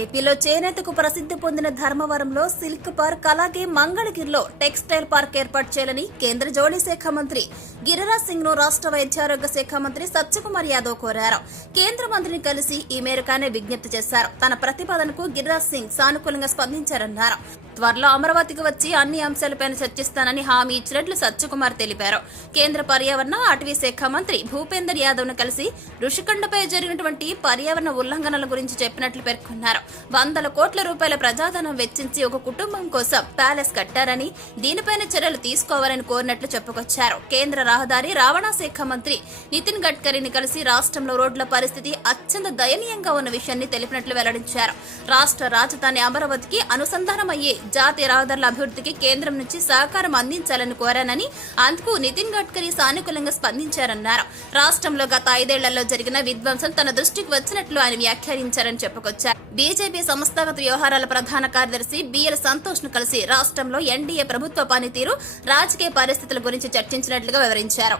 ఏపీలో చేనేతకు ప్రసిద్ధి పొందిన ధర్మవరంలో సిల్క్ పార్క్ అలాగే మంగళగిరిలో టెక్స్టైల్ పార్క్ ఏర్పాటు చేయాలని కేంద్ర జౌళి శాఖ మంత్రి గిరిరాజ్ సింగ్ ను రాష్ట్ర వైద్యారోగ్య శాఖ మంత్రి సత్యకుమార్ యాదవ్ కోరారు. కేంద్ర మంత్రిని కలిసి ఈ మేరకానే విజ్ఞప్తి చేశారు. తన ప్రతిపాదనకు గిరిరాజ్ సింగ్ సానుకూలంగా స్పందించారన్నారు. త్వరలో అమరావతికి వచ్చి అన్ని అంశాలపై చర్చిస్తానని హామీ ఇచ్చినట్లు సత్యకుమార్ తెలిపారు. కేంద్ర పర్యావరణ అటవీ శాఖ మంత్రి భూపేందర్ యాదవ్ ను కలిసి ఋషికొండపై జరిగినటువంటి పర్యావరణ ఉల్లంఘనల గురించి చెప్పినట్లు పేర్కొన్నారు. 100 కోట్ల రూపాయల ప్రజాధనం వెచ్చించి ఒక కుటుంబం కోసం ప్యాలెస్ కట్టారని దీనిపైన చర్యలు తీసుకోవాలని కోరినట్లు చెప్పుకొచ్చారు. కేంద్ర రహదారి రవాణా శాఖ మంత్రి నితిన్ గడ్కరీని కలిసి రాష్ట్రంలో రోడ్ల పరిస్థితి అత్యంత దయనీయంగా ఉన్న విషయాన్ని తెలిపినట్లు వెల్లడించారు. రాష్ట్ర రాజధాని అమరావతికి అనుసంధానమయ్యే జాతీయ రహదారుల అభివృద్ధికి కేంద్రం నుంచి సహకారం అందించాలని కోరానని, అందుకు నితిన్ గడ్కరీ సానుకూలంగా స్పందించారన్నారు. రాష్ట్రంలో గత 5 ఏళ్లలో జరిగిన విధ్వంసం తన దృష్టికి వచ్చినట్లు ఆయన వ్యాఖ్యానించారని చెప్పుకొచ్చారు. బీజేపీ సంస్థాగత వ్యవహారాల ప్రధాన కార్యదర్శి బిఎల్ సంతోష్ ను కలిసి రాష్ట్రంలో ఎన్డీఏ ప్రభుత్వ పనితీరు, రాజకీయ పరిస్థితుల గురించి చర్చించినట్లుగా వివరించారు.